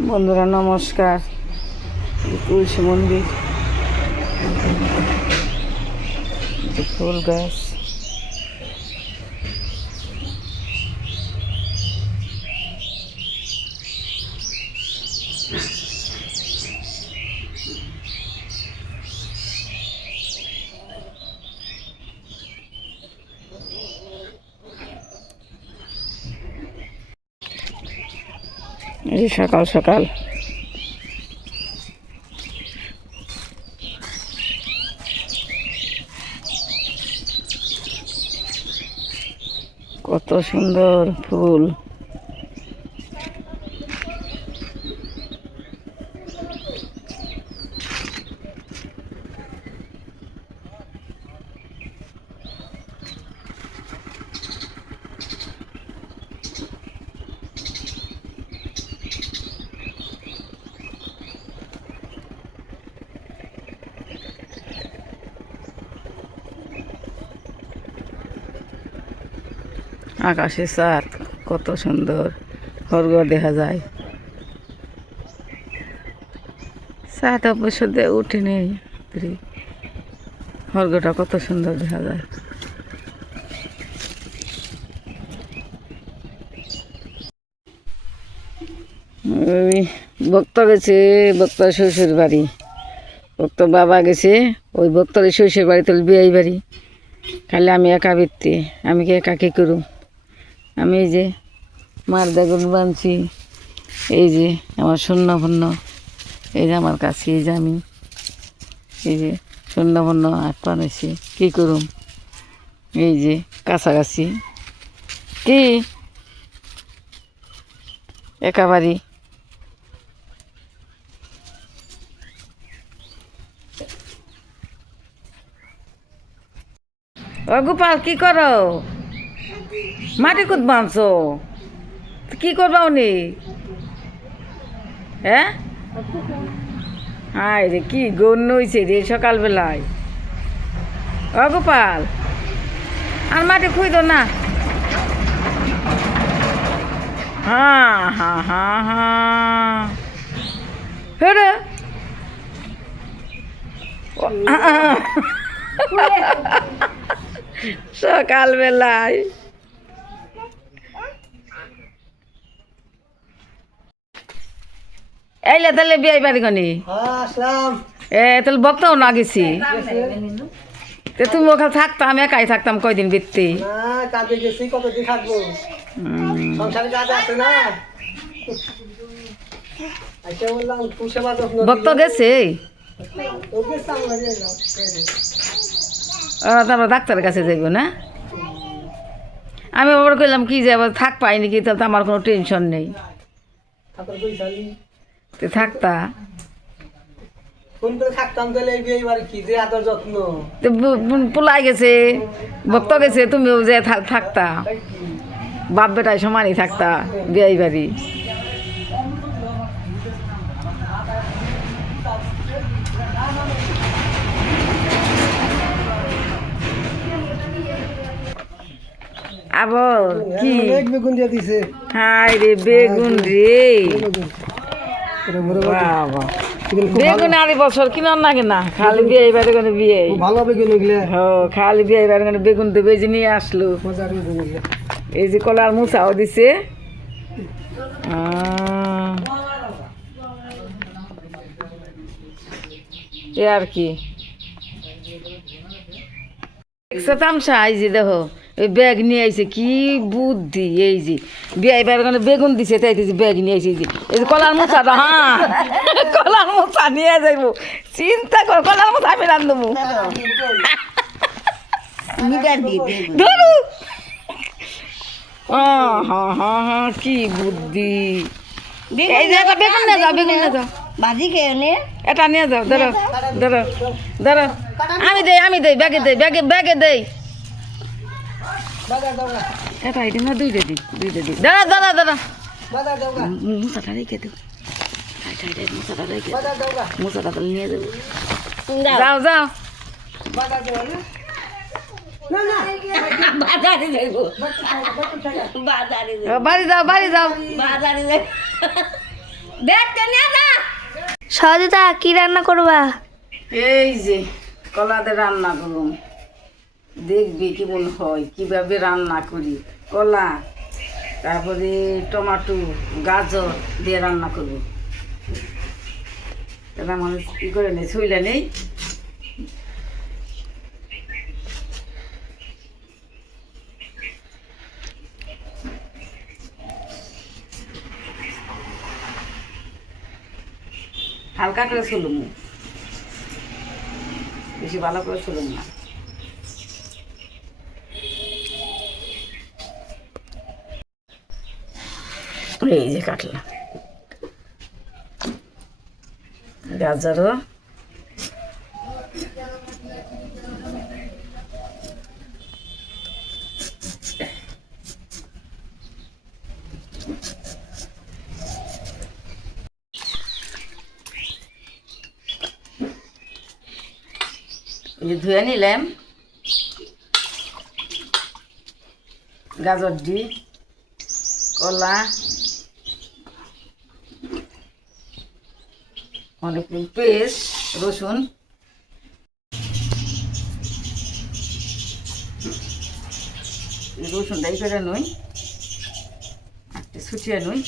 বন্ধুরা নমস্কার। তুলসী মন্দির, ফুল গাছ, এই সকাল সকাল কত সুন্দর ফুল। আকাশে চাঁদ কত সুন্দর, খরগোশ দেখা যায়। চাঁদ অবশ্য উঠে নেই, খরগোশটা কত সুন্দর দেখা যায়। ওই ভক্ত গেছে, ভক্তর শ্বশুর বাড়ি, ভক্তর বাবা গেছে ওই ভক্তর শ্বশুর বাড়ি, তো বিয়ে বাড়ি। খালি আমি একা বৃত্তি, আমি কি একা কী করু? আমি এই যে মার বেগুন বানছি, এই যে আমার শূন্যপূর্ণ, এই যে আমার কাছে, এই যে আমি এই যে শূন্যপূর্ণ আট বানাইছি, কী করুম? এই যে কাছাকাছি কি একা বাড়ি। ও গোপাল, কি করো? মাটি কুদ বাঁধছো, কি করবা উনি? হ্যাঁ, হায় রে, কি গণ্য হয়েছে রে সকালবেলায়। ও গোপাল, আর মাটি খুঁই দো না। হ্যাঁ হ্যাঁ হ্যাঁ হ্যাঁ, ফেরে সকালবেলায় এইলে তাহলে বিয়ে বাড়ি গনি তাহলে বক্তাও না গেছি, তুমি ওখানে থাকতাম, আমি একাই থাকতাম কয়দিন বৃত্তি। ভক্ত গেছে, তারপর ডাক্তারের কাছে যাইব না। আমি আবার কইলাম কি যে আবার থাক পাই নাকি, তাহলে তো আমার কোনো টেনশন নেই, থাকতা পোলাই গেছে, ভক্ত গেছে, তুমিও যে থাকতা, বাপ বেটায় সমানই থাকতা বিয়ে বাড়ি। আবার কি বেগুন দিয়ে দিছে, হায় রে বেগুন রে বাবা, বেগুন আর বছর কিনার না কেনা, খালি বিয়ে বাড়ি করে বিয়ে ভালো বেগুন, খালি বিয়ে বাড়ি করে বেগুন দেবে। এই যে নিয়ে আসলো, এই যে কলার মুছাও দিছে। এ আর কি তামসা। এই যে দেখো এই ব্যাগ নিয়ে আইছে, কি বুদ্ধি! এই যে বিয়ে বাড়ি বেগুন দিছে, তাই ব্যাগ নিয়ে আইছে। এই যে কলার মোচাটা, হ্যাঁ কলার মোচা নিয়ে যাইব, চিন্তা কর, কলার মোচা আমি রান্ধবো। ধরু কি বুদ্ধি! এই যে এটা বেগুন নিয়ে যাও, বেগুন নিয়ে যাও, ভাজি খেয়ে নিয়ে এটা নিয়ে যাও। ধরো ধরো ধরো, আমি দেই, আমি দেই, ব্যাগে দেই, ব্যাগে দেই। এটা আইডি না, দুইটা দিই, দুইটা দিই। দাঁড়া দাঁড়া দাঁড়া, মোচাটা রেখে দেবো, মোচাটা রেখে, মোচাটা তাহলে নিয়ে যাবো। যাও যাও, বাড়ি যাও, বাড়ি যাও, সহজতা কি রান্না করবা? এই যে কলাতে রান্না করুন, দেখবি কেমন হয়, কিভাবে রান্না করি। কলা, তারপরে টমাটো, গাজর দিয়ে রান্না করবো। তাহলে আমার ই করে নেই, ছইলে নেই। হালকা করে ছুলুম, বেশি ভালো করে ছুলুম না। এই যে কাটলাম গাজরও, এই ধুয়ে নিলাম গাজর দি, কলা, অনেক পেস্ট, রসুন, রসুনটাই করে নই, একটু ছুটিয়ে নই।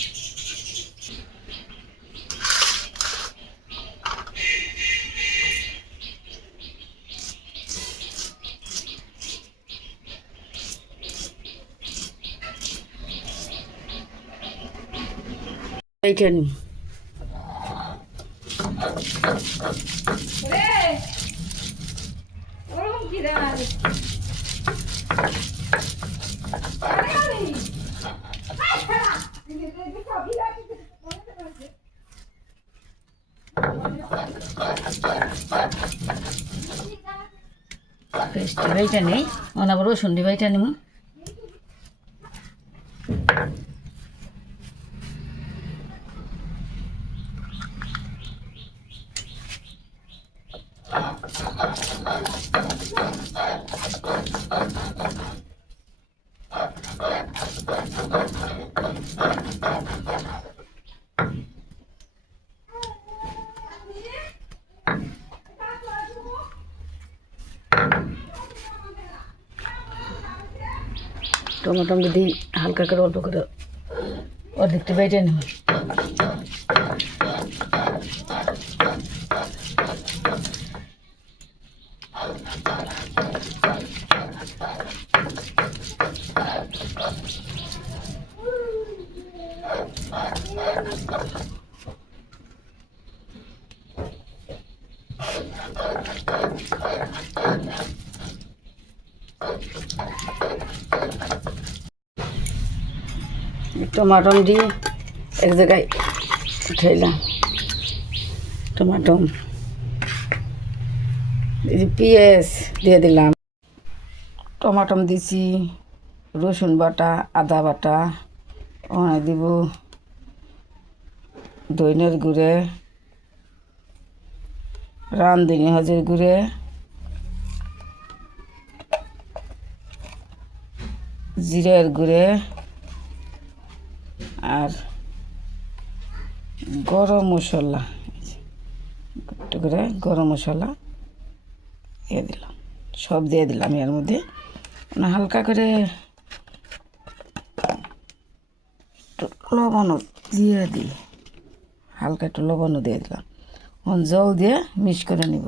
এইটা নিই, পেস্ট এইটা নেই, আবার রসুন দিব, এইটা নিব। টমেটো দিই হালকা করে, অল্প করে, অর্ধেকটা বেটে নেব। টমাটো দিয়ে এক জায়গায় উঠাইলাম, টমাটো, পেঁয়াজ দিয়ে দিলাম, টমাটো দিছি, রসুন বাটা, আদা বাটা, দিব ধইনের গুঁড়ে, রাঁধুনি হজের গুঁড়ে, জিরার গুঁড়ে, আর গরম মশলা, একটু করে গরম মশলা দিয়ে দিলাম, সব দিয়ে দিলাম এর মধ্যে। হালকা করে লবণ দিয়ে দিই, হালকা একটু লবণও দিয়ে দিলাম। জল দিয়ে মিক্স করে নিব।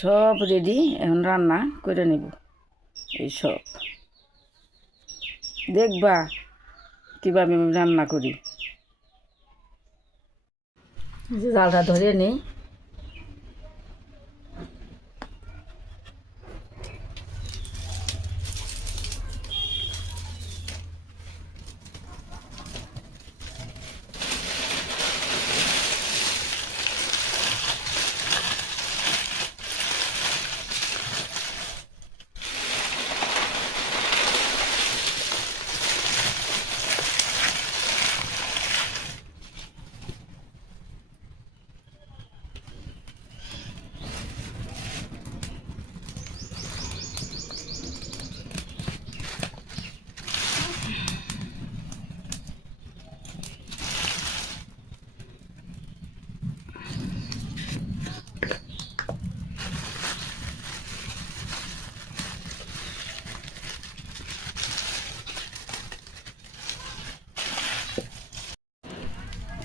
সব রেডি, এখন রান্না করে নিব। এই সব দেখবা কীভাবে আমি রান্না করি। জালটা ধরে নিই,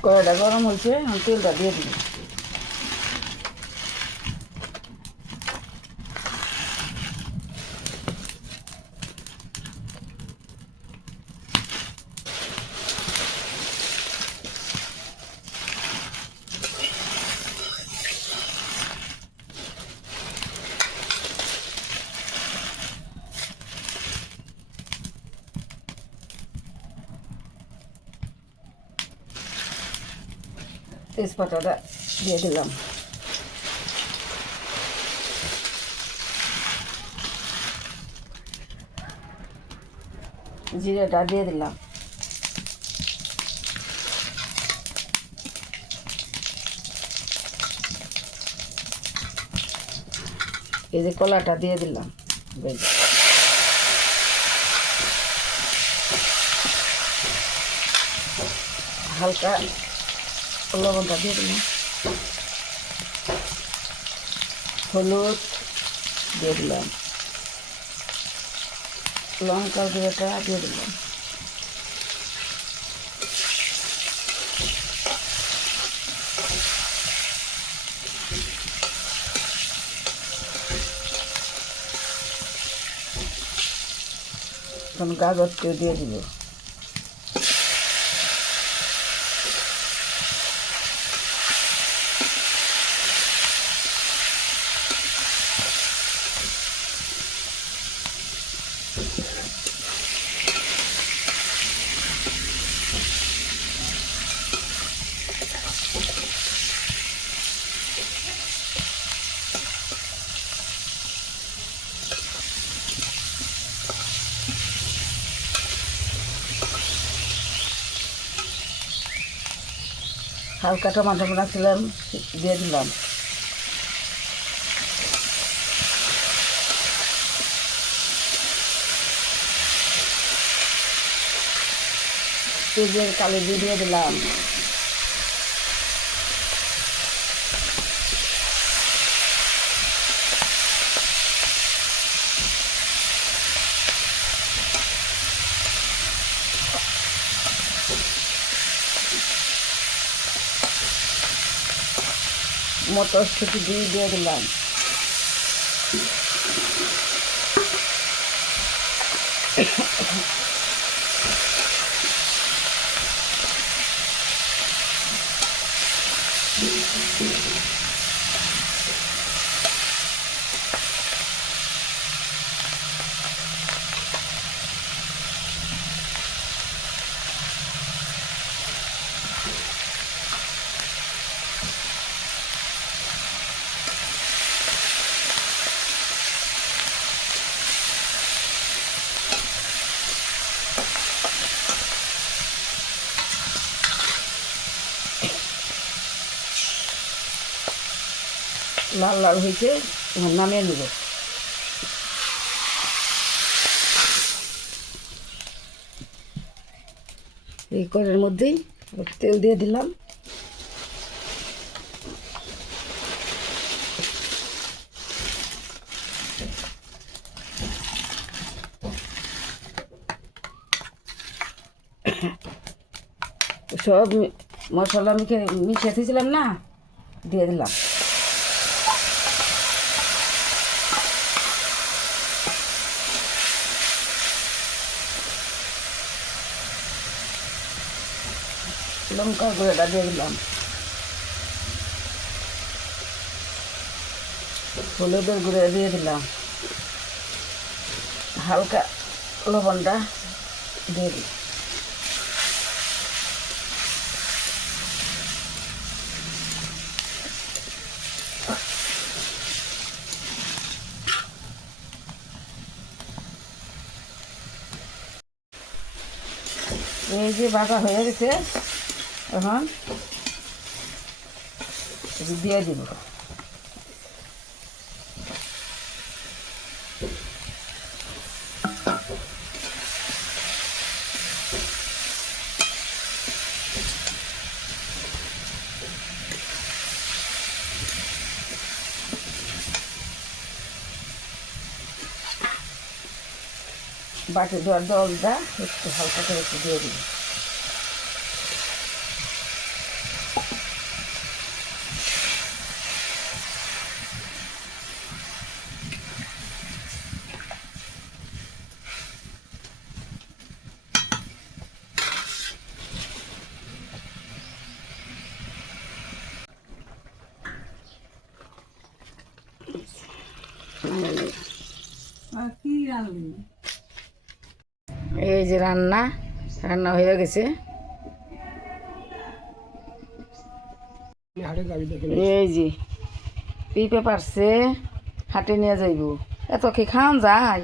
কড়াইটা গরম হয়েছে, আমি তেলটা দিয়ে দিই। তেজপাতাটা দিয়ে দিলাম, জিরাটা দিয়ে দিলাম, এই যে কলাটা দিয়ে দিলাম, হালকা লবণটা দিয়ে দিলাম, হলুদ দিয়ে দিলাম, লঙ্কার গুঁড়োটা দিয়ে দিলাম, এখন গাজরটা দিয়ে দিব, হালকা টমাটো বানাচ্ছিলাম দিয়ে দিলাম, পেঁয়াজের কালি দিয়ে দিলাম, মটরশুঁটি দিয়ে দিলাম, লাল লাল হয়েছে, নামিয়ে নেব। এই কড়াইয়ের মধ্যেই তেল দিয়ে দিলাম, সব মশলা মিশিয়ে দিয়েছিলাম না, দিয়ে দিলাম, লঙ্কার গুঁড়োটা দিয়ে দিলাম, হলুদের গুঁড়ো দিয়ে দিলাম, হালকা লবণটা দিয়ে দিই, এই যে ভাজা হয়ে গেছে, এখন দিয়ে দিব, বাটি দেওয়ার জলটা একটু হালকা করে একটু দিয়ে দিব, এই যে রান্না রান্না হয়ে গেছে। এই যে পিঁপে পারছে, হাটে নিয়ে যাইব। এত কি খাওয়ান যায়?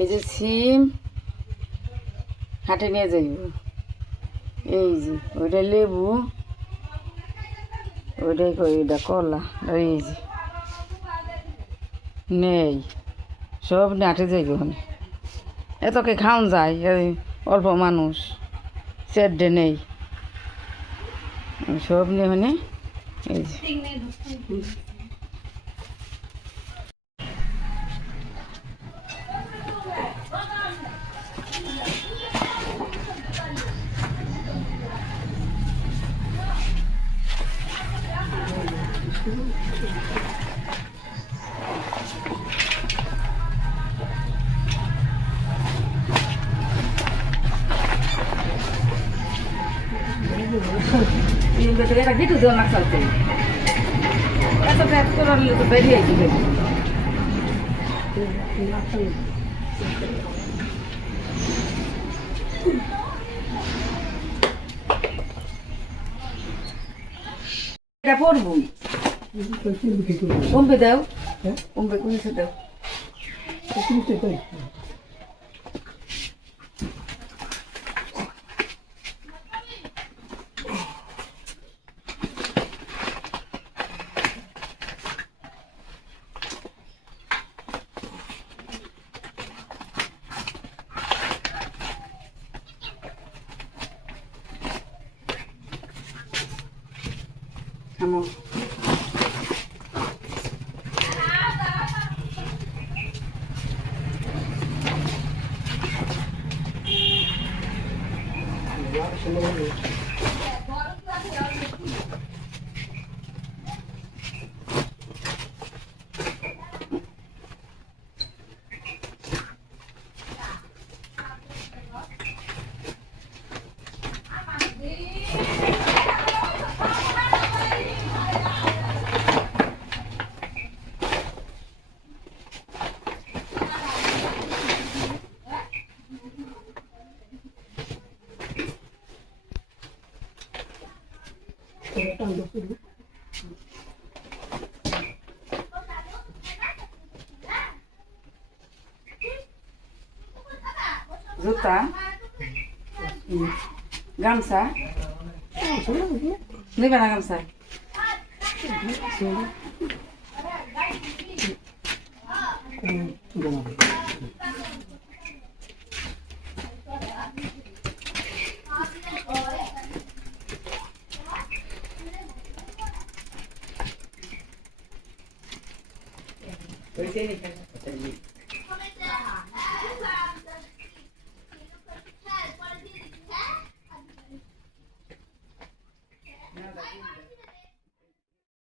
এই যে সিম হাটে নিয়ে যাইব। এই যে ওইটা লেবু, ওইটাই ওইটা কলা। এই যে নেই, সব নাটে যাইব ওখানে। এত কি খাওয়ান যায়? এই অল্প মানুষ, চেড্ডে নেই, সব নিয়ে মানে এই যে এটা গিটু দেওয়া না চলতে, এত ট্যাপ করলে তো বেরিয়ে যাবে। এটা পড়বো কমবে দাও, কমবে কমিছে দাও। থামো। জুতা, গামছা নেবে না? গামছা